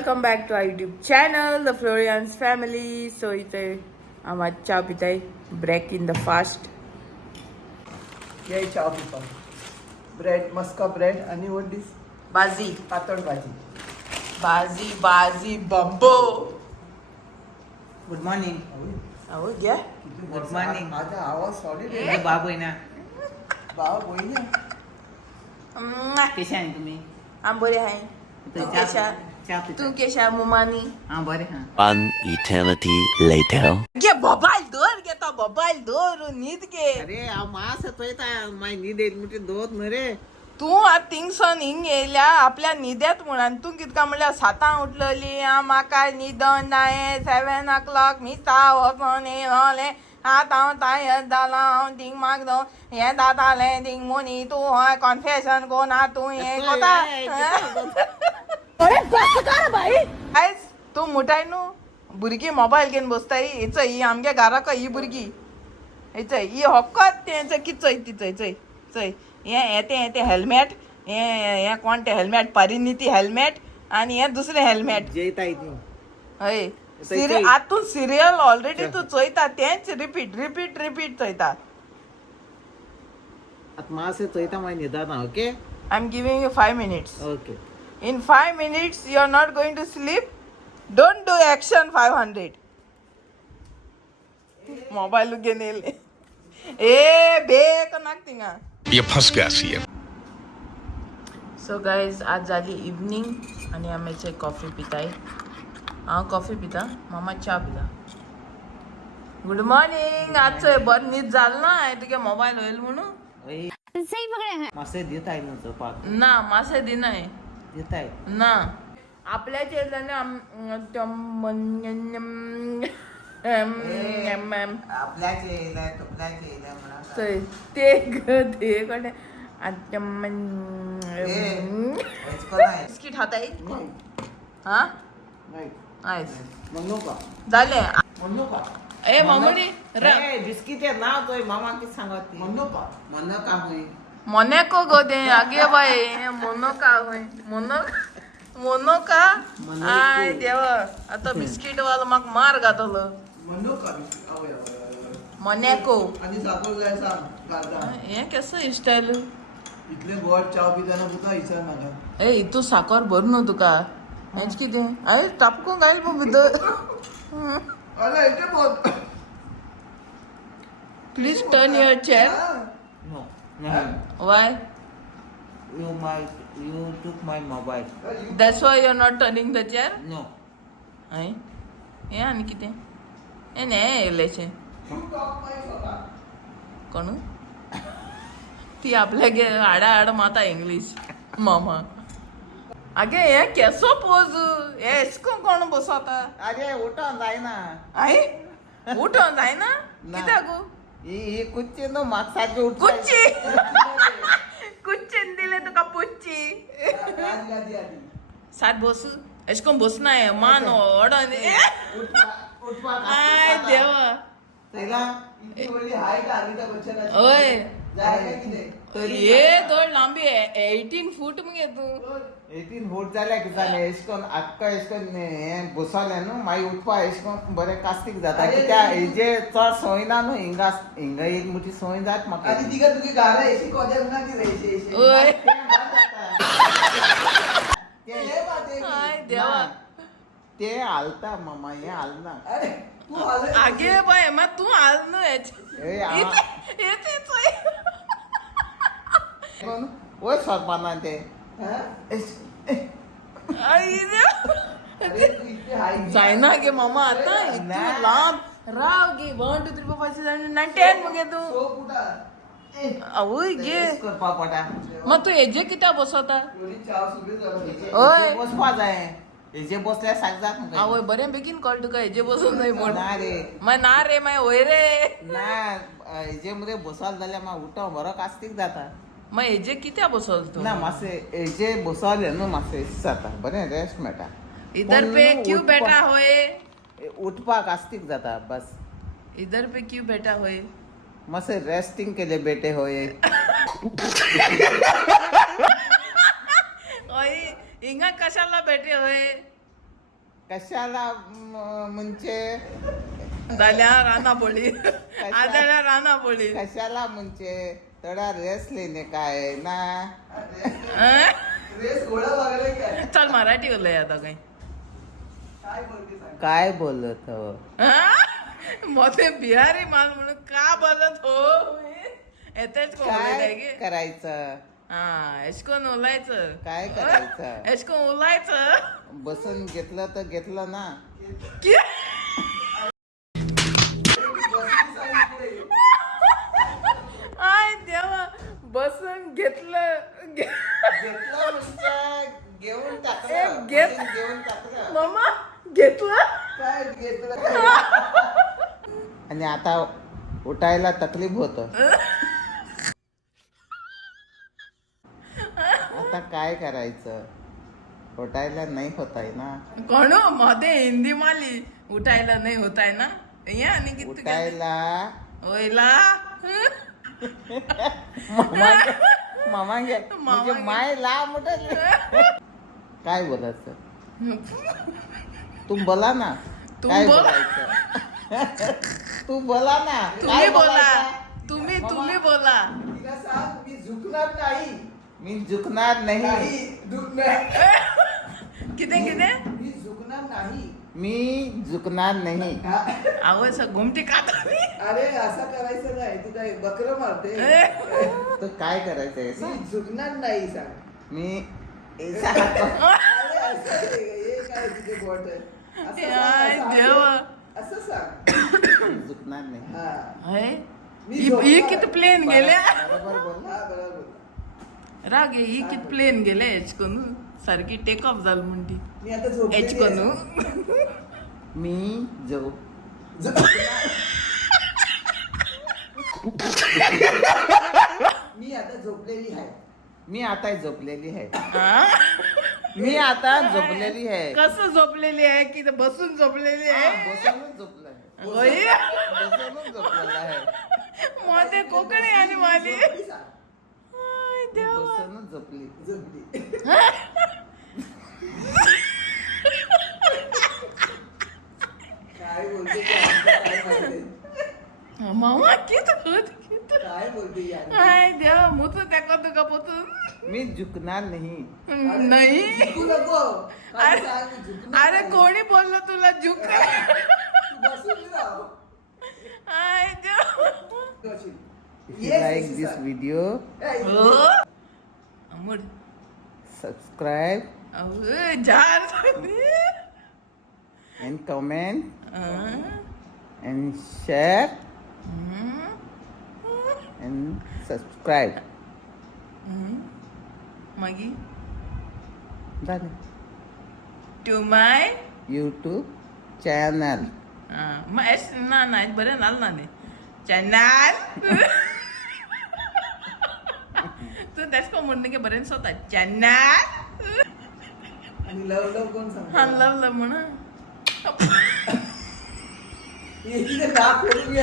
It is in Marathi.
Welcome back to our YouTube channel the Florians family. So इथे आम्हाला चहा पिताय. Break in the fast. ये चहा पितो. ब्रेड मस्का ब्रेड आणि व्हॉट दिस बाजी पातळ भाजी. बाजी बाजी बंबो. Good morning. अहो घ्या. Good morning. माझा आवाज सॉलिड माझा बाबू आहे ना. बाबा बोईने कशा आहे तुम्ही? आंबोरे आहे. तू केशा तू केशा मुमानी. हा बरे. हा One eternity later. घे मोबाईल दोर घेता मोबाईल दोर नीट घे. अरे मास येतोय माय नीद येत म्हणजे दोत न रे. तू आ थिंगसन हिंग येयल्या आपल्या निद्यात म्हणान तू कितका म्हणल्या 7 उठलेली म्हाका निदन नाय 7 o'clock मी वचून येयले. आता हांव टायर्ड जाला. हांव थिंग मागदो हे दाताले थिंग मोनी तू हय कॉन्फेशन कोना तू हे कोता. आयज तू मुठाय न्हू भुरगीं मोबायल घेवन बसताय. चय ही आमगे घराक ही भुरगीं चय ही होक्कत तें कित चय ती चय चय चय हे हेल्मेट हे कोण ते हेल्मेट परिणिती हेल्मेट आणि हे दुसरे हेल्मेट जेताय तू. हय आतून सिरियल ऑलरेडी तू चयता तेच रिपीट रिपीट रिपीट चयता. आता मास येतोय माय निदा ना. Okay I am giving you 5 minutes. Okay. In 5 minutes you are not going to sleep. Don't do action 500. Mobile घेऊन येले. ए बेक नाक तिंगा. ये फंस गया सी है. सो गाईज आज झाली इव्हनिंग आणि आम्ही कॉफी पिताय. हांव कॉफी पिता मामा च्या पिता. Good morning. आजचं बरं नीट झालं ना तुगे मोबाईल होईल म्हणून. मासे देताय ना चपात ना मासे दिनाय देताय ना आपल्या चेल्याने ते कडे बिस्किट हाताय हा आयस म्हणू का झाले. म्हणू का ए मामुनी बिस्किट आहे ना तो मामा किती सांगत म्हणू का होई मोनेको गो दे आगे बाय मोनोका होय मोनोका आय देवा आता बिस्किट वाला माक मार घातलो. म्हणू का मोनेको आणि साखर जाय सांग गाजा. हे कसं स्टाईल इतले गोड चहा पिताना तुका विचार नाका. ए तू साखर भर न्हू तुका हेच कितें आय टापको घाल मग भितर. अरे इथे बोल. Please turn your chair. No why you took my mobile. That's why you are not turning the chair. No. आय हे आणि कितें हे ने येयलेशें कोण ती आपल्या गे आड माता इंग्लिश मामा. आगे हे केसो पोज हे एसको कोण बसवता. अरे उठून जाय ना. आई उठून जाय ना कित्याक गो ही कुच्ची नो मागसारखी उठ कुच्ची कुच्चीन दिले तुका पुच्ची. आधी सात बस एश कोण बसना आहे मान ओडन. उठवा आय देवा त्याला इतकी वली हाय का आधी त्या बच्चाला ओय जाय का किती तर ये दोड लांबी 18 फूट मग तू 18 फूट झाल्या की झाले एसकोन अक्का एसकोन हे बसवले न्हू माई उठपा एसकोन बरे कास्तीक जाता की त्या हेजे चड सोय ना न्हू हिंगा एक मोठी सोय जात म्हाका. आणि तिका तुझी गारा एसी कोद्याक ना की रेशी ओय ते आय देवा ते हालता मामा हे हालना. अरे तू आले आगे बाय मग तू आल न ए येतेच कोण ओय सरपाना ते आई अरे तू इतके हाय जायना गे मामा आता इतकी लांब राव गे 1 2 3 4 5 6 7 8 9 10 मग तू सो कुठा आवय गे करपा पडा. मग तू हेजे कित्या बसवता. एवढी चहा सुबे झाली. ओय बसपा जाय हेजे बसल्या सांगतात आवय बरें बेगीन कळ तुका हेजे बसून नाही म्हण. ना रे मग ना रे माय होय रे ना हेजे मध्ये बसवाल जाल्यार म्हाका उठो बरो कास्तीक जाता. मग हेजे कित्या बसवल तू. ना मासे हेजे बसवले न्हू मासे जाता बरें रेस्ट मेळटा. इधर पे क्यों बैठा होय उठपा कास्तीक जाता बस. इधर पे क्यों बैठा होय मासे रेस्टिंग केले बेटे होय. ओय हिंगा कशाला बैठे होय कशाला म्हणजे जाल्या राना बोली आदल्या राना बोली कशाला म्हणजे थोडा रेस लेने काय ना रेस घोडा लागले काय चल मराठी उलय आता काही काय बोलते सांग काय बोलत हो मध्ये बिहारी माल म्हणून का बोलत हो येतेच काय की करायचं हा एशकोन उलायचं काय करायचं एशकोन उलायचं बसून घेतलं तर घेतलं ना की आय देवा बसून घेतलं घेतलं म्हणजे घेऊन टाकलं घेत- घेऊन टाकलं मामा घेतलं काय घेतलं आणि आता उठायला तकलीफ होत आता काय करायचं उठायला नाही होत आहे ना कोण मध्ये हिंदी माली उठायला नाही होत आहे ना या आणि किती उठायला ओयला मामा घे म्हणजे माय ला मोठं काय बोलायचं तू बोला ना तू काय बोला. बोलायचं तू बोला ना तुम्ही काय बोला बोलायचं? तुम्ही बोला तिला सांग मी झुकणार नाही मी झुकणार नाही नाही झुकणार किती किती मी झुकणार नाही मी झुकणार नाही हा. आवस घुमटी का अरे असं करायचं नाही तू काय बकर मारते तर काय करायचंय मी सांग? झुकणार नाही सांग मी अरे असं हे काय तुझे बोट देवा असं सांग झुकणार नाही हा मी ही झोपणार. किती प्लेन गेल्या बरोबर बोल हा बरोबर बोलला. राग ही किती प्लेन गेले एचकोनू सारखी टेक ऑफ झाली म्हणती मी आता झोपलेली एचकोनू आहे. मी जो मी आता झोपलेली आहे मी आता झोपलेली आहे हा? मी आता झोपलेली आहे कसं झोपलेली आहे की ते बसून झोपलेली आहे बसूनच झोपलं आहे होय? बसूनच झोपलेलं आहे मध्ये कोकणी आणि माझी झोपली सांग. आय देवा. बसूनच झोपली झोपली काय बोलते ते आमचं काय माहिती? मामा किती किती काय बोलते यार आय देवा मुतू त्या तुका पोतून मी झुकणार नाही नाही झुकू नको काय अरे सांग, मी झुकणार अरे नाही. कोणी बोललं तुला झुक तू बसून राह. आय देवा बसून. If Yes, you like yes, this sir. video, Hey, हो अमोड subscribe अहो जार and comment and share and subscribe. मागी झालं. To my YouTube channel. मग एस ना नाही बरं नाल ना दे चॅनल तू त्याच को म्हणणे की बरेच स्वतः चॅनल आणि लव लव कोण सांग हा लवलं म्हणा दाखवून